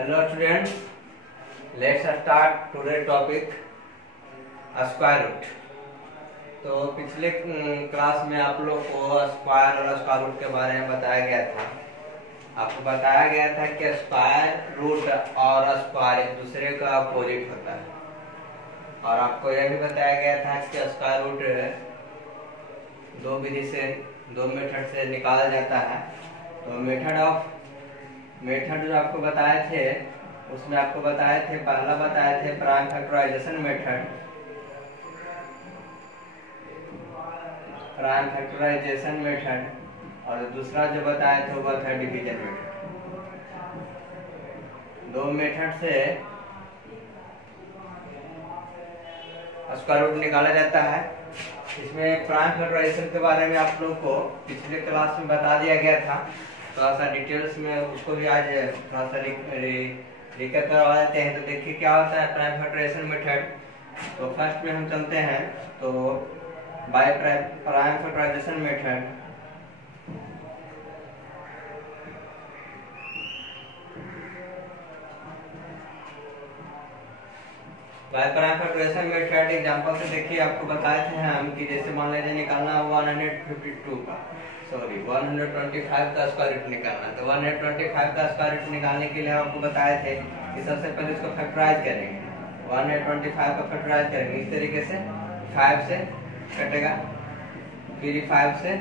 Hello students, let's start today's topic square root. तो पिछले class में आप लोग को स्क्वायर और स्क्वायर रूट के बारे में बताया गया था। आपको बताया गया था कि स्क्वायर रूट और स्क्वायर एक दूसरे का अपोजिट होता है, और आपको यह भी बताया गया था कि स्क्वायर रूट दो विधि से, दो मेथड से निकाला जाता है। तो मेथड जो आपको बताए थे उसमें आपको बताए थे, पहला बताए थे प्राइम फैक्टराइजेशन मेथड, और दूसरा जो बताए थे वो था डिवीजन मेथड। दो मेथड से स्क्वायर रूट निकाला जाता है। इसमें प्राइम फैक्टराइजेशन के बारे में आप लोग को पिछले क्लास में बता दिया गया था। थोड़ा सा डिटेल्स में उसको भी आज थोड़ा सा रिकैप करवा देते हैं। तो देखिए क्या होता है प्राइम फैक्टराइजेशन मेथड। तो फर्स्ट में हम चलते हैं, तो by prime factorization method example से देखिए आपको बताए थे हम कि जैसे मान लीजिए निकालना 125 का स्क्वायर रूट निकालना। तो 125 का स्क्वायर रूट निकालने के लिए आपको बताए थे कि सबसे पहले इसको फैक्टराइज करेंगे। 125 का फैक्टराइज करेंगे इस तरीके से, 5 से कटेगा, फिर 5 से,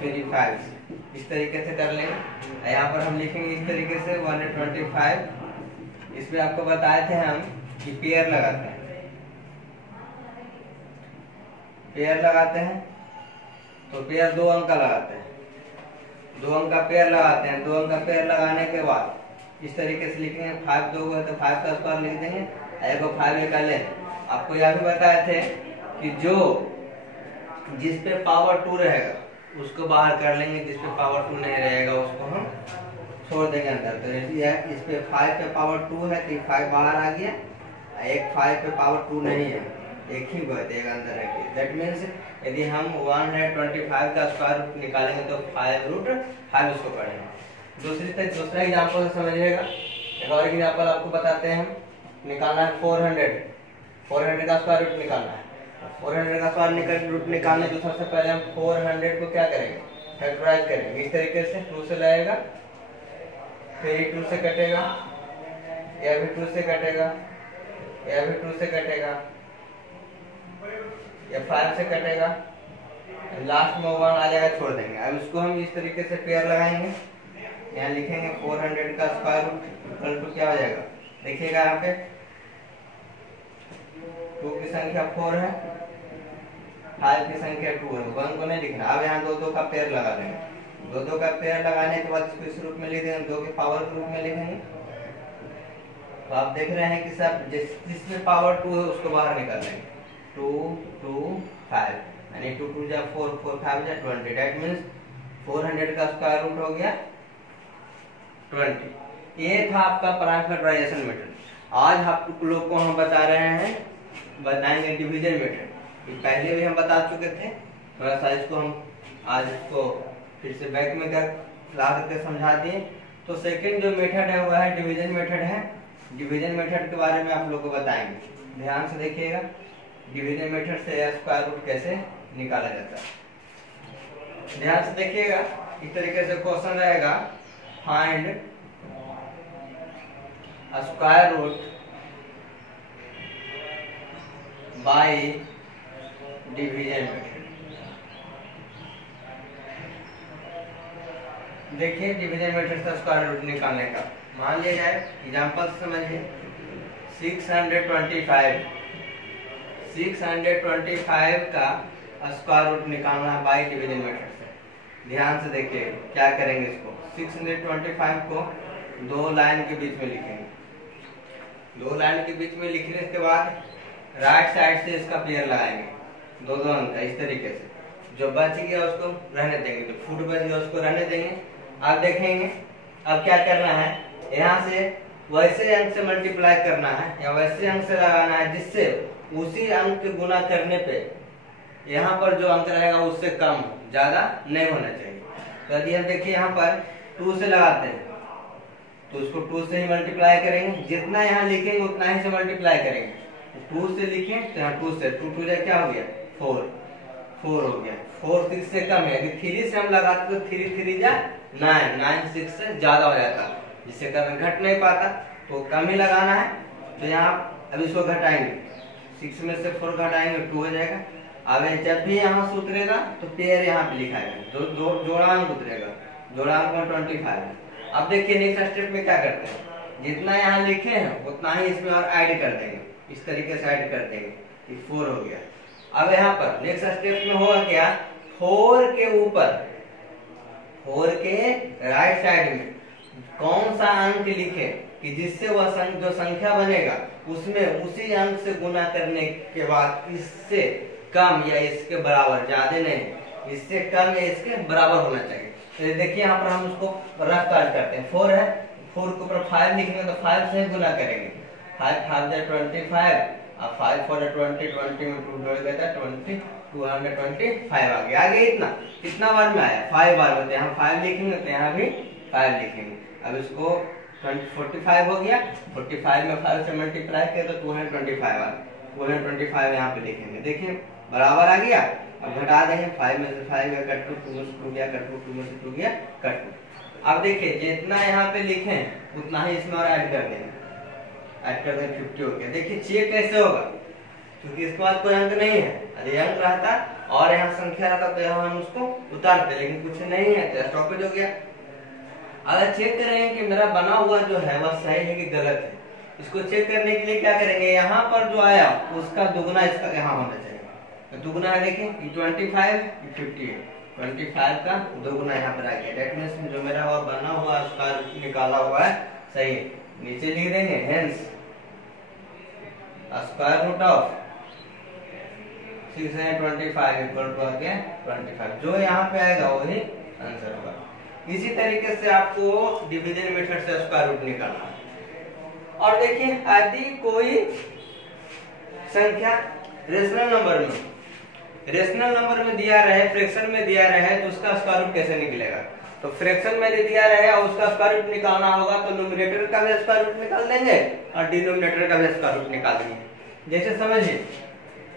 फिर 5 से, इस तरीके से कर लेंगे। यहाँ पर हम लिखेंगे इस तरीके से 125। इसमें आपको बताए थे हम कि पेयर लगाते हैं। तो पेयर 2 अंक का लगाते हैं, 2 अंक का पेयर लगाते हैं। 2 अंक का पेयर लगाने के बाद इस तरीके से लिखेंगे, 5 2 है तो 5 का स्क्वायर लिख देंगे, एक 5 का ले। आपको यह भी बताए थे कि जो जिस पे पावर 2 रहेगा उसको बाहर कर लेंगे, जिस पे पावर 2 नहीं रहेगा उसको हम छोड़ देंगे अंदर। तो इस पे 5 पे पावर 2 है तो 5 बाहर आ गया, एक 5 पे पावर 2 नहीं है, एक ही बचेगा अंदर रखिए। दैट मीन्स यदि हम 125 का स्क्वायर रूट निकालेंगे तो 5 उसको पढ़ेंगे। दूसरा एग्जांपल समझिएगा। एक और एग्जांपल आपको बताते हैं हम। निकालना है 400 का स्क्वायर रूट निकालना है। 400 का स्क्वायर रूट निकालने तो सबसे पहले हम 400 को क्या करेंगे, फैक्टराइज करेंगे इस तरीके से। 2 से लगेगा, फिर 2 से कटेगा, यह भी 2 से कटेगा, यह भी 2 से कटेगा, यह 5 से कटेगा, लास्ट में 1 आ जाएगा, छोड़ देंगे। अब इसको हम इस तरीके से पेयर लगाएंगे। यहाँ लिखेंगे 400 का स्क्वायर रूट इक्वल टू क्या हो जाएगा, देखिएगा यहाँ पे 2 की संख्या 4 है, 5 की संख्या 2 है, 1 को नहीं लिखना। अब यहाँ 2 का पेयर लगा देंगे। 2 का पेयर लगाने के बाद इसको इस रूप में लिख देंगे, 2 के पावर के रूप में लिखेंगे। तो आप देख रहे हैं कि सब जिसमें पावर 2 है उसको बाहर निकाल देंगे। 2 2 5 यानी 2 2 जा 4 4 5 जा 20। दैट मींस 400 का स्क्वायर रूट हो गया 20। ये था आपका प्राइम फैक्टराइजेशन मेथड। आज आप लोग को हम बताएंगे डिवीजन मेथड। पहले भी हम बता चुके थे, थोड़ा सा इसको हम आज इसको फिर से बैक में ला करके समझा दिए। तो सेकंड जो मेथड है वह है डिवीजन मेथड है। डिवीजन मेथड के बारे में आप लोग को बताएंगे। ध्यान से देखिएगा डिवीजन मेथड से स्क्वायर रूट कैसे निकाला जाता है। ध्यान से देखिएगा, इस तरीके से क्वेश्चन रहेगा, find square root by division method. देखिए डिवीजन मेथड से स्क्वायर रूट निकालने का मान लिया जाए, एग्जांपल से समझिए। 625 का स्क्वायर रूट निकालना है बाय डिवीजन मेथड से। ध्यान से देखिए क्या करेंगे, इसको 625 को 2 लाइन के बीच में लिखेंगे। 2 लाइन के बीच में लिखने के बाद राइट साइड से इसका पेयर लगाएंगे, 2 अंक इस तरीके से। जो बच गया उसको रहने देंगे, जो फुट बच गया उसको रहने देंगे। अब देखेंगे अब क्या करना है, यहाँ से वैसे अंक से मल्टीप्लाई करना है या वैसे अंक से लगाना है जिससे उसी अंक के गुना करने पे यहाँ पर जो अंक रहेगा उससे कम ज्यादा नहीं होना चाहिए। तो यदि हम देखिए यहाँ पर 2 से लगाते हैं तो उसको 2 से ही मल्टीप्लाई करेंगे, जितना यहाँ लिखेंगे उतना ही से मल्टीप्लाई करेंगे। 2 से लिखें तो यहाँ 2 से 2 2 क्या हो गया 4 हो गया। 4 6 से कम है, यदि 3 से हम लगाते तो 3 3 जा 9 9 6 से ज्यादा हो जाता, जिससे कम घट नहीं पाता, तो कम ही लगाना है। तो यहाँ अब इसको घटाएंगे, 6 में से 4 घटाएंगे 2 हो जाएगा। अब जब भी यहाँ से उतरेगा तो पेयर यहाँ पे लिखाएगा, जोड़ांक उतरेगा, जोड़ांक में 25 है। अब देखिए नेक्स्ट स्टेप में क्या करते हैं, जितना यहाँ लिखे हैं उतना ही इसमें और ऐड कर देंगे, इस तरीके से ऐड कर देंगे कि 4 हो गया। अब यहाँ पर नेक्स्ट स्टेप में होगा क्या, 4 के ऊपर 4 के राइट साइड में कौन सा अंक लिखे कि जिससे वह जो संख्या बनेगा उसमें उसी अंक से गुना करने के बाद इससे कम या इसके बराबर, ज्यादा नहीं, इससे कम या इसके बराबर होना चाहिए। तो देखिए यहाँ पर हम उसको रफ काट करते हैं। 4 है, 4 के ऊपर 5 लिखेंगे तो 5 से गुना करेंगे, 5 5 25, अब 5 4 20, 20 में 2 जोड़ देता है 20, 225 आ गया। आगे इतना कितना बार में आया 5 बार में, तो यहाँ 5 लिखेंगे तो यहाँ भी 5 लिखेंगे। अब इसको 45 हो गया, 45 में 5 से मल्टीप्लाई किया तो 225 आ गया, 225 यहाँ पे लिखेंगे। देखिए बराबर आ गया। अब घटा देंगे, 5 में से 5 गया कट 2 में से 2 गया कट 2 में से 2 गया कट 2। अब देखिए जितना यहाँ पे लिखे उतना ही इसमें और ऐड कर देंगे, ऐड कर देंगे 50 हो गया। देखिए चेक कैसे होगा, क्योंकि इसके बाद कोई अंक नहीं है, यदि अंक रहता और यहाँ संख्या रहता तो यहाँ हम उसको उतारते, लेकिन कुछ नहीं है तो स्टॉपेज हो गया। अगर चेक करेंगे कि मेरा बना हुआ जो है वह सही है कि गलत है, इसको चेक करने के लिए क्या करेंगे, यहाँ पर जो आया उसका दुगना इसका यहाँ होना चाहिए। तो दुगना है, देखिए 25 ये 50 है, 25 का दुगना यहाँ पर आ गया। डेट मींस जो मेरा वो बना हुआ उसका निकाला हुआ है सही है। नीचे लिख देंगे hence square root of 625 equal to आ गया 25, जो यहाँ पे आएगा वही आंसर होगा। इसी तरीके से आपको डिवीजन मेथड से स्क्वायर रूट निकालना है। और देखिए यदि कोई संख्या रेशनल नंबर में दिया रहे, फ्रैक्शन में दिया रहे, तो उसका स्क्वायर रूट कैसे निकलेगा। तो फ्रैक्शन में दिया रहे और उसका स्क्वायर रूट निकालना होगा तो न्यूमरेटर का भी स्क्वायर रूट निकाल देंगे और डिनोमिनेटर का भी स्क्वायर रूट निकाल देंगे। जैसे समझिए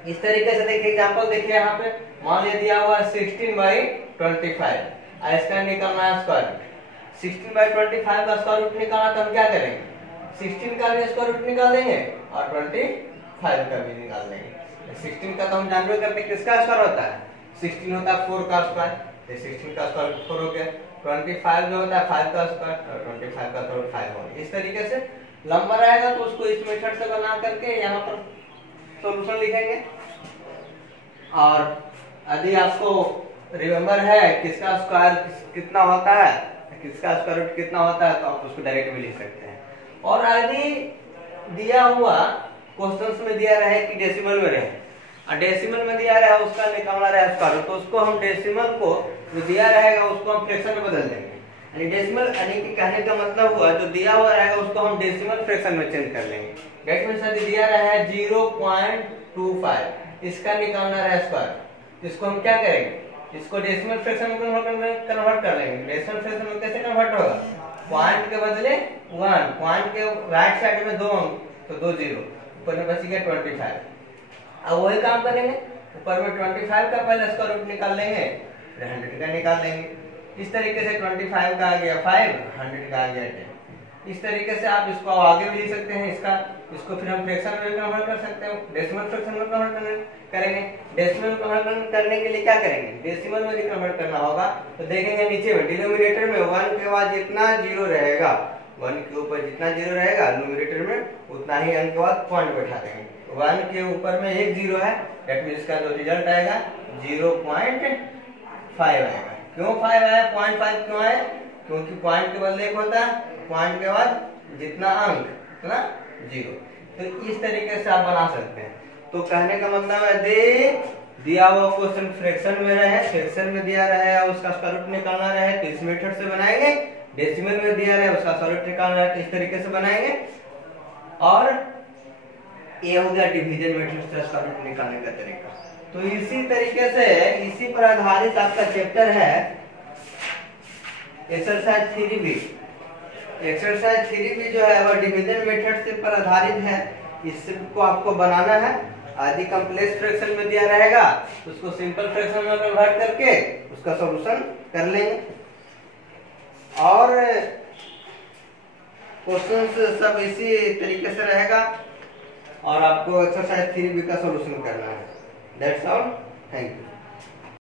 इस तरीके से, देखिए एग्जांपल देखिए यहाँ पे मान लिया दिया हुआ 16/25, इसका निकालना है स्क्वायर रूट। 16/25 का स्क्वायर रूट निकालना तो हम क्या करेंगे, 16 का भी स्क्वायर रूट निकाल देंगे और 25 का भी निकाल देंगे। 16 का तो हम जानते करते किसका स्क्वायर होता है, 16 होता है 4 का स्क्वायर, तो 16 का स्क्वायर 4 हो गया। 25 जो होता है 5 का स्क्वायर और 25 का स्क्वायर 5 हो गया। इस तरीके से लंबा रहेगा तो उसको इस मेथड से बना करके यहाँ पर सॉल्यूशन लिखेंगे। और यदि आपको रिमेम्बर है किसका स्क्वायर कितना होता है, किसका स्क्वायर रूट कितना होता है, तो आप उसको डायरेक्ट भी लिख सकते हैं। और यदि दिया हुआ क्वेश्चंस में दिया रहे कि डेसिमल में रहे और डेसिमल में दिया रहा उसका निकालना रहे स्क्वायर रूट, तो उसको हम डेसिमल को जो दिया रहेगा उसको हम फ्रैक्शन में बदल देंगे। यानी डेसिमल यानी कि कहने का मतलब हुआ जो दिया हुआ रहेगा उसको हम डेसिमल फ्रैक्शन में चेंज कर लेंगे। डेट मींस यदि दिया रहा है 0.25, इसका निकालना रहे स्क्वायर, तो इसको हम क्या करेंगे, इसको डेसिमल फ्रैक्शन में कन्वर्ट कर लेंगे। डेसिमल फ्रैक्शन में कैसे कन्वर्ट होगा, पॉइंट के बदले 1, पॉइंट के राइट साइड में 2 अंक तो 2 0, ऊपर में बच गया 25। अब वही काम करेंगे, ऊपर में 25 का पहले स्क्वायर रूट निकाल लेंगे, 100 का निकाल लेंगे। इस तरीके से 25 का आ गया 5, 100 का आ गया 10। इस तरीके से आप इसको आगे भी लिख सकते हैं। इसको फिर हम फ्रैक्शन में कन्वर्ट कर सकते हैं, डेसिमल फ्रैक्शन में कन्वर्ट करेंगे। डेसिमल कन्वर्ट करने के लिए क्या करेंगे, डेसिमल में कन्वर्ट करना होगा तो देखेंगे नीचे में डिनोमिनेटर में 1 के बाद जितना 0 रहेगा, 1 के ऊपर जितना 0 रहेगा न्यूमरेटर में उतना ही अंक के बाद पॉइंट बैठा देंगे। 1 के ऊपर में एक 0 है, दैट मींस इसका जो रिजल्ट आएगा 0.5 आएगा। क्यों 5 आया, 0.5 क्यों आया, क्योंकि पॉइंट के बदले एक होता है, पॉइंट के बाद जितना अंक उतना 0। तो इस तरीके से आप बना सकते हैं। तो कहने का मतलब है दिया हुआ क्वेश्चन फ्रैक्शन में रहे, फ्रैक्शन में दिया रहे उसका स्क्वायर रूट निकालना रहे तो इस मेथड से बनाएंगे। डेसिमल में दिया रहे उसका स्क्वायर रूट निकालना रहे तो इस तरीके से बनाएंगे। और ये हो गया डिवीजन मेथड से स्क्वायर रूट निकालने का तरीका। तो इसी तरीके से इसी पर आधारित आपका चैप्टर है एक्सरसाइज 3B। एक्सरसाइज 3 भी जो है वह डिवीजन मेथड से पर आधारित है। इसको आपको बनाना है। आदि कॉम्प्लेक्स फ्रैक्शन में दिया रहेगा, उसको सिंपल फ्रैक्शन में कन्वर्ट करके उसका सॉल्यूशन कर लेंगे। और क्वेश्चन सब इसी तरीके से रहेगा और आपको एक्सरसाइज 3 भी का सॉल्यूशन करना है। That's all. Thank you.